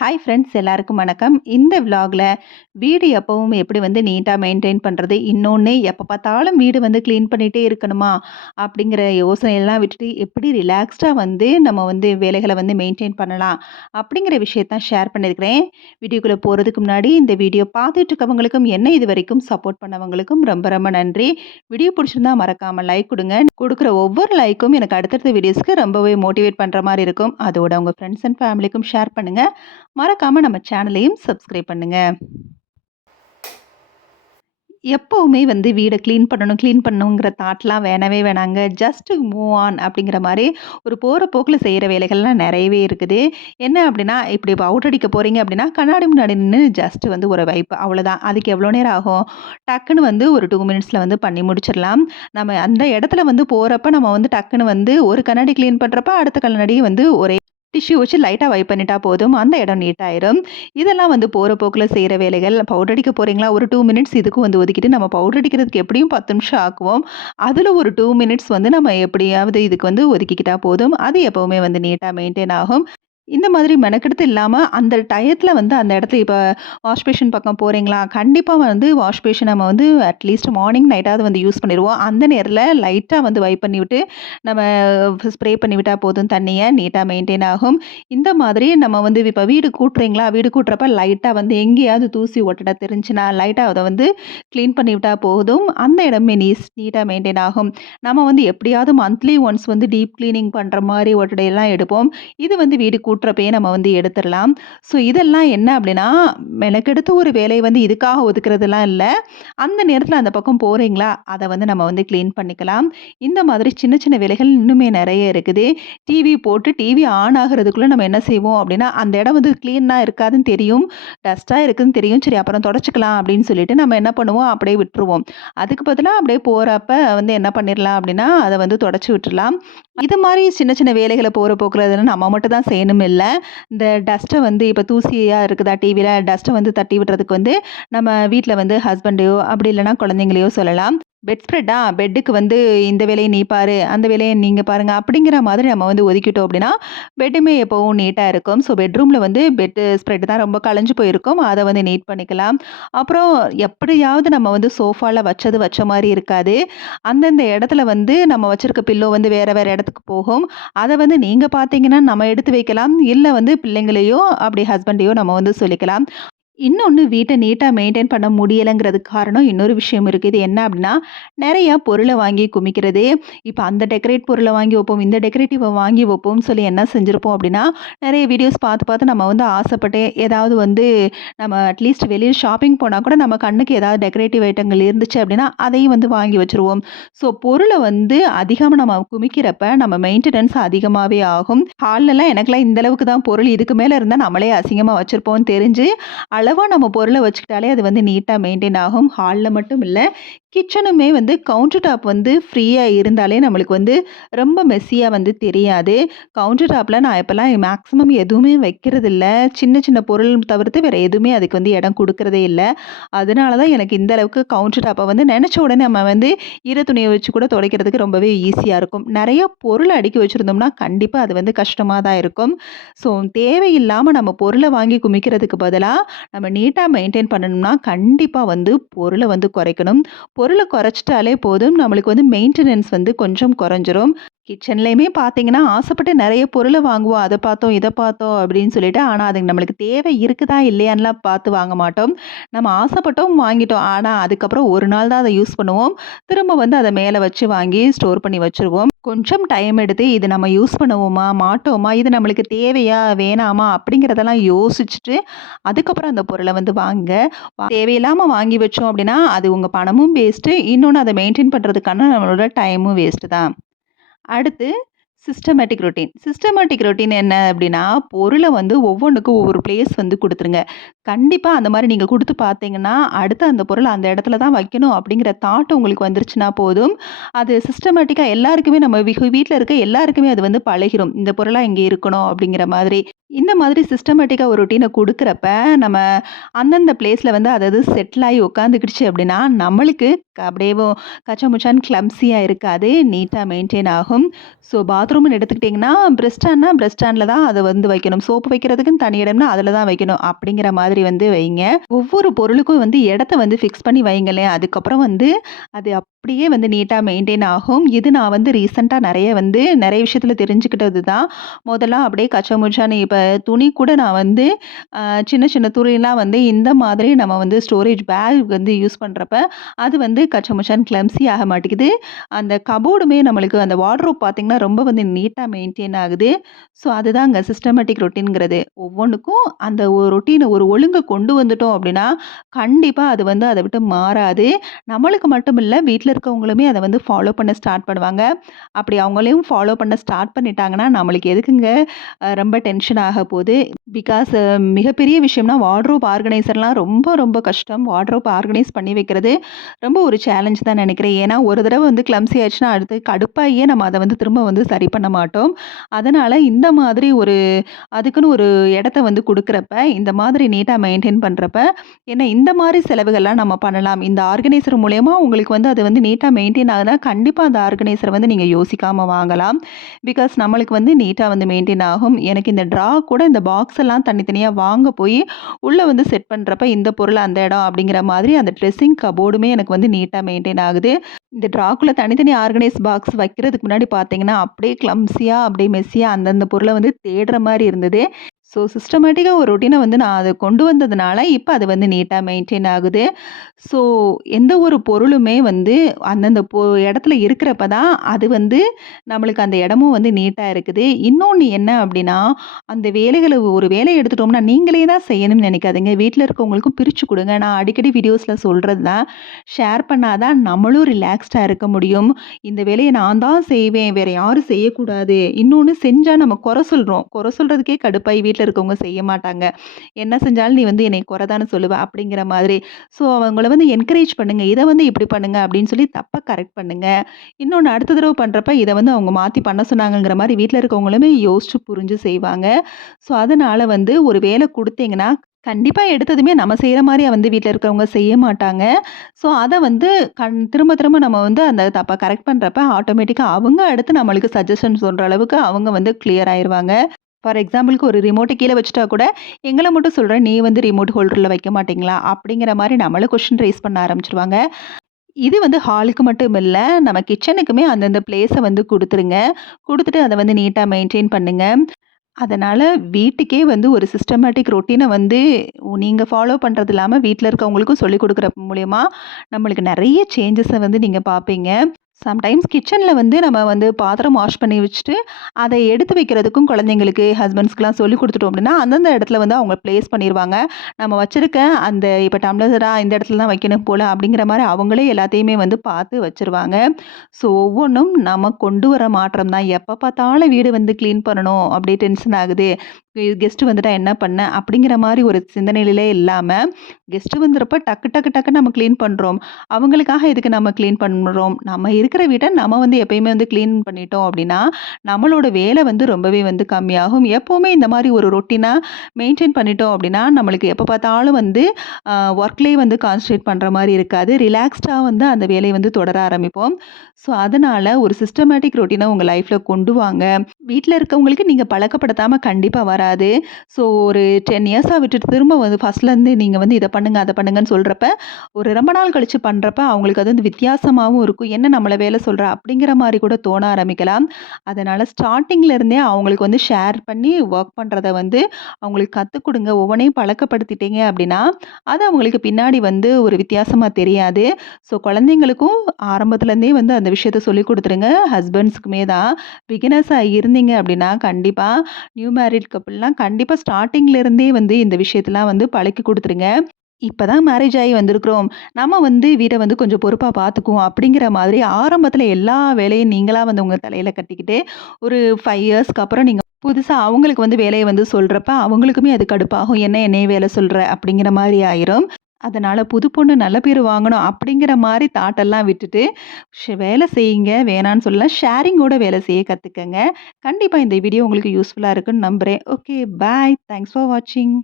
Hi friends, எல்லாருக்கும் வணக்கம். இந்த விலாகில் வீடு எப்பவும் எப்படி வந்து நீட்டாக மெயின்டைன் பண்ணுறது, இன்னொன்று எப்போ பார்த்தாலும் வீடு வந்து க்ளீன் பண்ணிகிட்டே இருக்கணுமா அப்படிங்கிற யோசனையெல்லாம் விட்டுட்டு எப்படி ரிலாக்ஸ்டாக வந்து நம்ம வந்து வேலைகளை வந்து மெயின்டைன் பண்ணலாம் அப்படிங்கிற விஷயத்தான் ஷேர் பண்ணியிருக்கிறேன். வீடியோக்குள்ளே போகிறதுக்கு முன்னாடி இந்த வீடியோ பார்த்துட்டு இருக்கவங்களுக்கும் என்ன இது வரைக்கும் சப்போர்ட் பண்ணவங்களுக்கும் ரொம்ப ரொம்ப நன்றி. வீடியோ பிடிச்சிருந்தா மறக்காமல் லைக் கொடுங்க. கொடுக்குற ஒவ்வொரு லைக்கும் எனக்கு அடுத்தடுத்த வீடியோஸ்க்கு ரொம்பவே மோட்டிவேட் பண்ணுற மாதிரி இருக்கும். அதோட உங்கள் ஃப்ரெண்ட்ஸ் அண்ட் ஃபேமிலிக்கும் ஷேர் பண்ணுங்கள். மறக்காம நம்ம சேனலையும் சப்ஸ்கிரைப் பண்ணுங்க. எப்பவுமே வந்து வீட கிளீன் பண்ணணுங்கிற தாட்லாம் வேணவே வேணாங்க. ஜஸ்ட் மூவ் ஆன் அப்படிங்கிற மாரி ஒரு போற போக்குல செய்ற வேலைகள்லாம் நெறையவே இருக்குது. என்ன அப்படின்னா, இப்படி பவுடர் அடிக்க போறீங்க அப்படின்னா, கண்ணாடி முன்னாடி நின்னு ஜஸ்ட் வந்து ஒரு வைப் அவ்வளோதான். அதுக்கு எவ்வளோ நேரம் ஆகும்? டக்குன்னு வந்து ஒரு 2 மினிட்ஸ்ல வந்து பண்ணி முடிச்சிடலாம். நம்ம அந்த இடத்துல வந்து போறப்ப நம்ம வந்து டக்குன்னு வந்து ஒரு கண்ணாடி கிளீன் பண்றப்ப, அடுத்த கண்ணாடிய வந்து ஒரே டிஷ்யூ வச்சு லைட்டா வைப் பண்ணிட்டா போதும். அந்த இடம் நீட் ஆயிரும். இதெல்லாம் வந்து போற போக்குல செய்ற வேலைகள். பவுடர் அடிக்க போறீங்களா? ஒரு 2 மினிட்ஸ் இதுக்கும் வந்து ஒதுக்கிட்டு நம்ம பவுடர் அடிக்கிறதுக்கு எப்படியும் 10 நிமிஷம் ஆக்குவோம். அதுல ஒரு 2 மினிட்ஸ் வந்து நம்ம எப்படியாவது இதுக்கு வந்து ஒதுக்கிக்கிட்டா போதும். அது எப்பவுமே வந்து நீட்டா மெயின்டெயின் ஆகும். இந்த மாதிரி மெனக்கெடுத்து இல்லாம, அந்த டயத்துல வந்து அந்த இடத்துல இப்ப வாஷ் பேஷன் பக்கம் போறீங்களா? கண்டிப்பா வந்து வாஷ் பேஷன் நம்ம வந்து அட்லீஸ்ட் மார்னிங், நைட்டாவது வந்து யூஸ் பண்ணிருவோம். அந்த நேரத்துல லைட்டா வந்து வைப் பண்ணிவிட்டு, நம்ம ஸ்ப்ரே பண்ணி விட்டா போதும் தண்ணிய. நீட்டா மெயின்டெயின் ஆகும். இந்த மாதிரி நம்ம வந்து இப்ப வீடு கூட்டுறீங்களா? வீடு கூட்டுறப்ப லைட்டா வந்து எங்கேயாவது தூசி ஒட்டடை தெரிஞ்சுனா, லைட்டா அத வந்து கிளீன் பண்ணி விட்டா போதும். அந்த இடமே நீட்டா மெயின்டெயின் ஆகும். நம்ம வந்து எப்படியாவது மந்த்லி ஒன்ஸ் வந்து டீப் கிளீனிங் பண்ற மாரி ஒட்டடையெல்லாம் எடுப்போம். இது வந்து வீடு கூட்டுறப்பயே நம்ம வந்து எடுத்துறலாம். ஸோ இதெல்லாம் என்ன அப்படின்னா, மெனக்கெடுத்து ஒரு வேலைய வந்து இதுக்காக ஒதுக்குறதெல்லாம் இல்ல. அந்த நேரத்தில அந்த பக்கம் போறீங்களா, அத வந்து நம்ம வந்து கிளீன் பண்ணிக்கலாம். இந்த மாதிரி சின்ன சின்ன வேலைகள் இன்னுமே நெறைய இருக்குது. டிவி போட்டு டிவி ஆன் ஆகுறதுக்குள்ள நம்ம என்ன செய்வோம் அப்படின்னா, அந்த இடம் வந்து கிளீனா இருக்காதுன்னு தெரியும். டஸ்ட்டா இருக்குன்னு தெரியும். சரி அப்புறம் தொடச்சுக்கலாம் அப்படின்னு சொல்லிட்டு நம்ம என்ன பண்ணுவோம், அப்படியே விட்டுருவோம். அதுக்கு பதிலா அப்படியே போறப்ப வந்து என்ன பண்ணிரலாம் அப்படின்னா, அத வந்து தொடச்சு விட்டுறலாம். இது மாரி சின்ன சின்ன வேலைகள போற போக்குல இதெல்லாம் நம்ம மட்டும் தான் செய்யணும்னு இல்ல. இந்த டஸ்ட்ட வந்து இப்ப தூசியா இருக்குதா டிவில, டஸ்ட்ட வந்து தட்டி விடுறதுக்கு வந்து நம்ம வீட்ல வந்து ஹஸ்பண்டையோ, அப்படி இல்லன்னா குழந்தைங்களையோ சொல்லலாம். பெட் ஸ்ப்ரெட்டா பெட்டுக்கு வந்து இந்த வேலைய நீ பாரு, அந்த வேலைய நீங்க பாருங்க அப்படிங்கிற மாதிரி நம்ம வந்து ஒதுக்கிட்டோம் அப்படின்னா, பெட்டுமே எப்பவும் நீட்டா இருக்கும். ஸோ பெட்ரூம்ல வந்து பெட் ஸ்ப்ரெட் தான் ரொம்ப கலஞ்சு போயிருக்கும். அத வந்து நீட் பண்ணிக்கலாம். அப்புறம் எப்படியாவது நம்ம வந்து சோஃபால வச்ச மாரி இருக்காது. அந்தந்த இடத்துல வந்து நம்ம வச்சிருக்க பில்லோ வந்து வேற வேற இடத்துக்கு போகும். அத வந்து நீங்க பார்த்தீங்கன்னா, நம்ம எடுத்து வைக்கலாம். இல்ல வந்து பிள்ளைங்களையோ, அப்படி ஹஸ்பண்டையோ நம்ம வந்து சொல்லிக்கலாம். இன்னொன்னு வீட்ட நீட்டா மெயின்டெயின் பண்ண முடியலங்கிறதுக்கு காரணம் இன்னொரு விஷயம் இருக்கு. இது என்ன அப்படின்னா, நெறைய பொருள வாங்கி குமிக்கிறது. இப்ப அந்த டெக்கரேட் பொருள வாங்கி வைப்போம், இந்த டெக்கரேட்டிவ வாங்கி வைப்போம்னு சொல்லி என்ன செஞ்சிருப்போம் அப்படின்னா, நெறைய வீடியோஸ் பார்த்து நம்ம வந்து ஆசைப்பட்டு ஏதாவது வந்து நம்ம அட்லீஸ்ட் வெளிய ஷாப்பிங் போனா கூட நம்ம கண்ணுக்கு ஏதாவது டெக்கரேட்டிவ் ஐட்டங்கள் இருந்துச்சு அப்படின்னா, அதையும் வந்து வாங்கி வச்சுருவோம். ஸோ பொருள வந்து அதிகமா நம்ம குமிக்கிறப்ப நம்ம மெயின்டெனன்ஸ் அதிகமாவே ஆகும். ஹால்லலாம் எனக்கெல்லாம் இந்த அளவுக்கு தான் பொருள் இதுக்கு மேல இருந்தா நம்மளே அசிங்கமா வச்சிருப்போம்னு தெரிஞ்சு, அளவா நம்ம பொருள வச்சுக்கிட்டாலே அது வந்து நீட்டா மெயின்டெயின் ஆகும். ஹால்ல மட்டும் இல்ல, கிச்சனுமே வந்து கவுண்டர் டாப் வந்து ஃப்ரீயா இருந்தாலே நம்மளுக்கு வந்து ரொம்ப மெஸ்ஸியா வந்து தெரியாது. கவுண்டர் டாப்ல நான் இப்பலாம் மேக்ஸிமம் எதுவுமே வைக்கிறதில்ல. சின்ன சின்ன பொருள் தவிர்த்து வேற எதுவுமே அதுக்கு வந்து இடம் குடுக்குறதே இல்ல. அதனால தான் எனக்கு இந்த அளவுக்கு கவுண்டர் டாப்ப வந்து நெனச்ச உடனே நம்ம வந்து ஈர துணிய வச்சு கூட துடைக்கிறதுக்கு ரொம்பவே ஈஸியா இருக்கும். நெறைய பொருள் அடுக்கி வச்சிருந்தோம்னா, கண்டிப்பா அது வந்து கஷ்டமா தான் இருக்கும். ஸோ தேவையில்லாம நம்ம பொருள வாங்கி குமிக்கிறதுக்கு பதிலா, நம்ம நீட்டா மெயின்டெயின் பண்ணணும்னா, கண்டிப்பா வந்து பொருள வந்து குறைக்கணும். பொருள குறைச்சிட்டாலே போதும். நம்மளுக்கு வந்து மெயின்டெனன்ஸ் வந்து கொஞ்சம் குறைஞ்சிரும். கிச்சன்லயுமே பார்த்தீங்கன்னா, ஆசைப்பட்டு நெறைய பொருள வாங்குவோம். அத பார்த்தோம், இத பார்த்தோம் அப்படின்னு சொல்லிட்டு. ஆனா, அது நம்மளுக்கு தேவை இருக்குதா இல்லையான்லாம் பார்த்து வாங்க மாட்டோம். நம்ம ஆசைப்பட்டோம், வாங்கிட்டோம். ஆனா, அதுக்கப்புறம் ஒரு நாள் தான் அத யூஸ் பண்ணுவோம். திரும்ப வந்து அத மேல வச்சு வாங்கி ஸ்டோர் பண்ணி வச்சுருவோம். கொஞ்சம் டைம் எடுத்து இது நம்ம யூஸ் பண்ணுவோமா? மாட்டோமா? இது நம்மளுக்கு தேவையா? வேணாமா? அப்படிங்கிறதெல்லாம் யோசிச்சுட்டு, அதுக்கப்புறம் அந்த பொருள வந்து வாங்குங்க. தேவையில்லாம வாங்கி வச்சோம் அப்படின்னா, அது உங்க பணமும் வேஸ்ட்டு. இன்னொன்னு அத மெயின்டெயின் பண்றதுக்கான நம்மளோட டைமும் வேஸ்ட்டு தான். அடுத்து சிஸ்டமேட்டிக் ரொட்டீன் என்ன அப்படின்னா, பொருள வந்து ஒவ்வொன்னுக்கும் ஒவ்வொரு பிளேஸ் வந்து குடுத்துருங்க. கண்டிப்பா அந்த மாரி நீங்க குடுத்து பார்த்தீங்கன்னா, அடுத்து அந்த பொருள அந்த இடத்துல தான் வைக்கணும் அப்படிங்கிற தாட் உங்களுக்கு வந்துருச்சுனா போதும். அது சிஸ்டமேட்டிக்கா எல்லாருக்குமே நம்ம வீட்ல இருக்க எல்லாருக்குமே அது வந்து பழகிரும். இந்த பொருளா இங்க இருக்கணும் அப்படிங்கிற மாதிரி. இந்த மாதிரி சிஸ்டமேட்டிக்கா ஒரு ரொட்டீன குடுக்குறப்ப, நம்ம அந்தந்த பிளேஸ்ல வந்து அது அது செட்டில் ஆகி உட்காந்துக்கிடுச்சு அப்படின்னா, நம்மளுக்கு அப்படியேவும் கச்சாமுச்சான்னு கிளம்ப்ஸியா இருக்காது. நீட்டா மெயின்டெயின் ஆகும். ஸோ பாத்ரூம்னு எடுத்துக்கிட்டிங்கன்னா, பிரஷ் ஸ்டாண்ட்ல தான் அத வந்து வைக்கணும். சோப்பு வைக்கிறதுக்குன்னு தனி இடம்னா அதில தான் வைக்கணும். அப்படிங்கிற மாதிரி வந்து வைங்க. ஒவ்வொரு பொருளுக்கும் வந்து இடத்த வந்து ஃபிக்ஸ் பண்ணி வைங்களேன். அதுக்கப்புறம் வந்து அது அப்படியே வந்து நீட்டா மெயின்டெயின் ஆகும். இது நான் வந்து ரீசென்ட்டா நெறைய விஷயத்துல தெரிஞ்சுக்கிட்டது தான். மொதல்லாம் அப்படியே கச்சமுச்சான்னு இப்ப துணி கூட நான் வந்து அ சின்ன சின்ன துணிலாம் வந்து இந்த மாதிரி நம்ம வந்து ஸ்டோரேஜ் பேக் வந்து யூஸ் பண்றப்ப, அது வந்து கச்சமுச்சான்னு கிளம்ஸி ஆக மாட்டேங்குது. அந்த கபோர்டுமே நம்மளுக்கு அந்த வார்ட்ரோப் பார்த்தீங்கன்னா, ரொம்ப வந்து நீட்டா மெயின்டெயின் ஆகுது. ஸோ அதுதாங்க சிஸ்டமேட்டிக் ரொட்டீன்ங்கிறது. ஒவ்வொன்னுக்கும் அந்த ஒரு ரொட்டீன ஒரு ஒழுங்க கொண்டு வந்துட்டோம் அப்படின்னா, கண்டிப்பா அது வந்து அத விட்டு மாறாது. நம்மளுக்கு மட்டும் இல்ல, வீட்ல இருக்கவங்களுமே அத வந்து ஃபாலோ பண்ண ஸ்டார்ட் பண்ணுவாங்க. அப்படி அவங்களையும் ஃபாலோ பண்ண ஸ்டார்ட் பண்ணிட்டாங்கன்னா, நம்மளுக்கு எதுக்குங்க ரொம்ப டென்ஷன் ஆக போது. பிகாஸ் மிகப்பெரிய விஷயம்னா வார்ட்ரோப் ஆர்கனைசர்லாம் ரொம்ப ரொம்ப கஷ்டம். வார்ட்ரோப் ஆர்கனைஸ் பண்ணி வைக்கிறது ரொம்ப ஒரு சேலஞ்ச் தான் நெனைக்கிறேன். ஏன்னா, ஒரு தடவ வந்து கிளம்ஸி ஆயிடுச்சுன்னா, அடுத்து கடுப்பாகியே நம்ம அத வந்து திரும்ப வந்து சரி பண்ண மாட்டோம். அதனால இந்த மாதிரி அதுக்குன்னு ஒரு இடத்த வந்து குடுக்குறப்ப, இந்த மாதிரி நீட்டா மெயின்டெயின் பண்றப்ப, ஏன்னா இந்த மாரி செலவுகள்லாம் நம்ம பண்ணலாம். இந்த ஆர்கனைசர் மூலியமா உங்களுக்கு வந்து அது வந்து நீட்டா மெயின்டெயின் ஆகுதுனா, கண்டிப்பா அந்த ஆர்கனைசர வந்து நீங்க யோசிக்காம வாங்கலாம். பிகாஸ் நம்மளுக்கு வந்து நீட்டா வந்து மெயின்டெயின் ஆகும். எனக்கு இந்த கூட இந்த பாக்ஸ் எல்லாம் தனித்தனியா வாங்க போய், உள்ள வந்து செட் பண்றப்ப இந்த பொருள் அந்த இடம் அப்படிங்கிற மாதிரி அந்த ட்ரெஸ்ஸிங் கபோர்டுமே எனக்கு வந்து நீட்டா மெயின்டெயின் ஆகுது. இந்த ட்ராக்குள்ள தனித்தனி ஆர்கனைஸ் பாக்ஸ் வைக்கிறதுக்கு முன்னாடி பார்த்தீங்கன்னா, அப்படியே கிளம்ப்ஸியா, அப்படியே மெஸ்ஸியா அந்தந்த பொருள வந்து தேடுற மாரி இருந்தது. ஸோ சிஸ்டமேட்டிக்கா ஒரு ரொட்டீன வந்து நான் அத கொண்டு வந்ததுனால, இப்ப அது வந்து நீட்டா மெயின்டெயின் ஆகுது. ஸோ எந்த ஒரு பொருளுமே வந்து அந்தந்த இடத்துல இருக்கிறப்ப தான், அது வந்து நம்மளுக்கு அந்த இடமும் வந்து நீட்டா இருக்குது. இன்னொன்னு என்ன அப்படின்னா, அந்த ஒரு வேலைய எடுத்துட்டோம்னா, நீங்களே தான் செய்யணும்னு நெனைக்காதீங்க. வீட்ல இருக்கவங்களுக்கும் பிரிச்சு குடுங்க. நான் அடிக்கடி வீடியோஸ்ல சொல்றது தான். ஷேர் பண்ணா தான் நம்மளும் ரிலாக்ஸ்டா இருக்க முடியும். இந்த வேலைய நான் தான் செய்வேன். வேற யாரும் செய்யக்கூடாது. இன்னொன்னு செஞ்சா நம்ம குறை சொல்றோம். குறை சொல்றதுக்கே கடுப்பாயி வீட்ல இருக்கவங்க செய்ய மாட்டாங்க. என்ன செஞ்சாலும் நீ வந்து என்னைய குறை தானே சொல்லுவ அப்படிங்கிற மாதிரி. ஸோ அவங்கள வந்து என்கரேஜ் பண்ணுங்க. இத வந்து இப்படி பண்ணுங்க அப்படின்னு சொல்லி தப்ப கரெக்ட் பண்ணுங்க. இன்னொன்னு அடுத்த தடவ பண்றப்ப இத வந்து அவங்க மாத்தி பண்ண சொன்னாங்கங்கிற மாரி வீட்ல இருக்கவங்களுமே யோசிச்சு புரிஞ்சு செய்வாங்க. ஸோ அதனால வந்து ஒரு வேலை குடுத்தீங்கன்னா, கண்டிப்பா எடுத்ததுமே நம்ம செய்ற மாரி வந்து வீட்ல இருக்கிறவங்க செய்ய மாட்டாங்க. ஸோ அத வந்து திரும்ப திரும்ப நம்ம வந்து அந்த தப்ப கரெக்ட் பண்றப்ப ஆட்டோமேட்டிக்கா அவங்க அடுத்து நம்மளுக்கு சஜஷன் சொல்ற அளவுக்கு அவங்க வந்து கிளியர் ஆயிருவாங்க. ஃபார் எக்ஸாம்பிளுக்கு ஒரு ரிமோட்ட கீழ வச்சுட்டா கூட, எங்கள மட்டும் சொல்றேன், நீ வந்து ரிமோட் ஹோல்டர்ல வைக்க மாட்டீங்களா? அப்படிங்கிற மாரி நம்மள கொஸ்டின் ரைஸ் பண்ண ஆரம்பிச்சுருவாங்க. இது வந்து ஹாலுக்கு மட்டும் இல்ல, நம்ம கிச்சனுக்குமே அந்தந்த பிளேஸ வந்து குடுத்துருங்க. குடுத்துட்டு அத வந்து நீட்டா மெயின்டெயின் பண்ணுங்க. அதனால வீட்டுக்கே வந்து ஒரு சிஸ்டமேட்டிக் ரொட்டீன வந்து நீங்க ஃபாலோ பண்றது இல்லாம, வீட்ல இருக்கவங்களுக்கும் சொல்லிக் குடுக்குற மூலியமா, நம்மளுக்கு நெறைய சேஞ்சஸ வந்து நீங்க பார்ப்பீங்க. சம்டைம்ஸ் கிச்சன்ல வந்து நம்ம வந்து பாத்திரம் வாஷ் பண்ணி வச்சுட்டு, அத எடுத்து வைக்கிறதுக்கும் குழந்தைங்களுக்கு, ஹஸ்பண்ட்ஸ்க்குலாம் சொல்லிக் குடுத்துட்டோம் அப்படின்னா, அந்தந்த இடத்துல வந்து அவங்க பிளேஸ் பண்ணிருவாங்க. நம்ம வச்சிருக்க அந்த இப்ப டம்ளரா இந்த இடத்துல தான் வைக்கணும் போல அப்படிங்கிற மாரி அவங்களே எல்லாத்தையுமே வந்து பார்த்து வச்சுருவாங்க. ஸோ ஒவ்வொன்னும் நம்ம கொண்டு வர மாற்றம் தான். எப்ப பார்த்தாலும் வீடு வந்து கிளீன் பண்ணணும், அப்படியே டென்ஷன் ஆகுது. கெஸ்ட் வந்துட்டா என்ன பண்ண? அப்படிங்கிற மாரி ஒரு சிந்தனையிலே இல்லாம, கெஸ்ட் வந்துறப்ப டக்கு டக்கு டக்குன்னு நம்ம கிளீன் பண்றோம். அவங்களுக்காக எதுக்கு நம்ம கிளீன் பண்றோம்? நம்ம இருக்கிற வீட்ட நம்ம வந்து எப்பயுமே வந்து கிளீன் பண்ணிட்டோம் அப்படின்னா, நம்மளோட வேலை வந்து ரொம்பவே வந்து கம்மியாகும். எப்பவுமே இந்த மாரி ஒரு ரொட்டீனா மெயின்டெயின் பண்ணிட்டோம் அப்படின்னா, நம்மளுக்கு எப்ப பார்த்தாலும் வந்து ஒர்க்லயே வந்து கான்சன்ட்ரேட் பண்ற மாரி இருக்காது. ரிலாக்ஸ்டா வந்து அந்த வேலைய வந்து தொடர ஆரம்பிப்போம். ஸோ, அதனால ஒரு சிஸ்டமேட்டிக் ரொட்டீன உங்க லைஃப்ல கொண்டு வாங்க. வீட்ல இருக்கவங்களுக்கு நீங்க பழக்கப்படுத்தாம கண்டிப்பா வராது. ஸோ, ஒரு 10 இயர்ஸா விட்டுட்டு திரும்ப வந்து ஃபர்ஸ்ட்லேருந்து நீங்க வந்து இத பண்ணுங்க, அத பண்ணுங்கன்னு சொல்றப்ப, ஒரு ரொம்ப நாள் கழிச்சு பண்றப்ப அவங்களுக்கு அது வந்து வித்தியாசமாவும் இருக்கும். என்ன நம்மள வேலை சொல்றா? அப்படிங்கிற மாரி கூட தோண ஆரம்பிக்கலாம். அதனால ஸ்டார்ட்டிங்ல இருந்தே அவங்களுக்கு வந்து ஷேர் பண்ணி ஒர்க் பண்றத வந்து அவங்களுக்கு கத்துக் குடுங்க. ஒவ்வொன்னையும் பழக்கப்படுத்திட்டீங்க அப்படின்னா, அது அவங்களுக்கு பின்னாடி வந்து ஒரு வித்தியாசமா தெரியாது. ஸோ, குழந்தைங்களுக்கும் ஆரம்பத்துலேருந்தே வந்து அந்த விஷயத்த சொல்லிக் குடுத்துருங்க. ஹஸ்பண்ட்ஸ்க்குமே தான். பிகினர்ஸா இருந்தீங்க அப்படின்னா, கண்டிப்பா நியூ மேரிட் கப்புள்லாம் கண்டிப்பா ஸ்டார்ட்டிங்ல இருந்தே வந்து இந்த விஷயத்தலாம் வந்து பழக்கி குடுத்துருங்க. இப்பதான் மேரேஜ் ஆகி வந்திருக்கிறோம். நம்ம வந்து வீட வந்து கொஞ்சம் பொறுப்பா பார்த்துக்குவோம் அப்படிங்கிற மாதிரி ஆரம்பத்தில எல்லா வேலையும் நீங்களா வந்து உங்க தலையில கட்டிக்கிட்டு, ஒரு 5 இயர்ஸ்க்கு அப்புறம் நீங்க புதுசா அவங்களுக்கு வந்து வேலைய வந்து சொல்றப்ப, அவங்களுக்குமே அது கடுப்பாகும். என்ன என்னைய வேல சொல்ற? அப்படிங்கிற மாரி ஆயிரும். அதனால புது பொண்ணு நல்ல பேரு வாங்கணும் அப்படிங்கிற மாரி தாட்டெல்லாம் விட்டுட்டு, வேலை செய்யுங்க. வேணான்னு சொல்லல. ஷேரிங்கோட வேலை செய்ய கத்துக்கங்க. கண்டிப்பா இந்த வீடியோ உங்களுக்கு யூஸ்ஃபுல்லா இருக்குன்னு நம்புறேன். Okay, bye. தேங்க்ஸ் ஃபார் வாட்சிங்.